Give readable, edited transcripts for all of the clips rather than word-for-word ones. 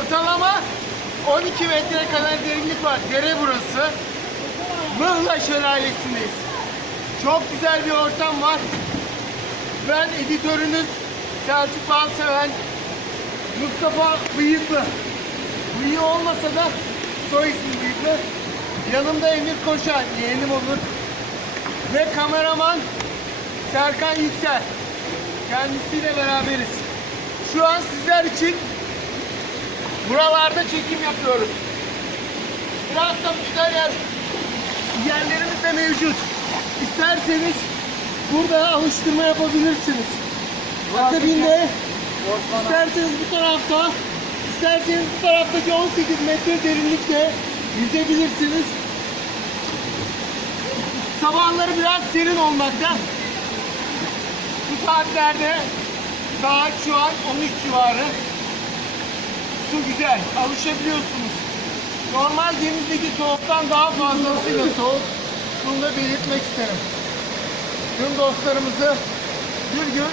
Ortalama 12 metre kadar derinlik var. Dere burası. Mıhla Şelalesi'ndeyiz. Çok güzel bir ortam var. Ben editörünüz Selçuk Balseven, Mustafa Bıyıklı. Bıyığı olmasa da soy ismi Bıyıklı. Yanımda Emir Koşar, yeğenim olur. Ve kameraman Serkan Yüksel. Kendisiyle beraberiz. Şu an sizler için buralarda çekim yapıyoruz. Biraz da güzel yerlerimiz de mevcut. İsterseniz burada alıştırma yapabilirsiniz. Akabinde isterseniz bu tarafta, isterseniz bu taraftaki 18 metre derinlikte yüzebilirsiniz. Sabahları biraz serin olmakta. Bu saatlerde saat şu an 13 civarı. Su güzel, alışabiliyorsunuz. Normal denizdeki soğuktan daha fazlasıyla soğuk. Bunu da belirtmek isterim. Tüm dostlarımızı bir gün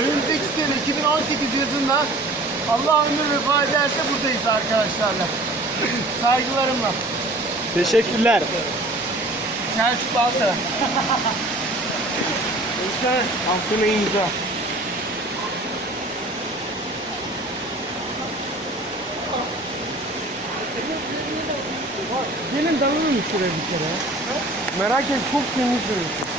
önümüzdeki sene 2018 yazında Allah ömür vefa ederse buradayız arkadaşlarla. Saygılarımla. Teşekkürler. Selçuk Balseven. Gençler, altına imza. Gelin dalalım şuraya bir kere. Merak et, çok temiz duruyor.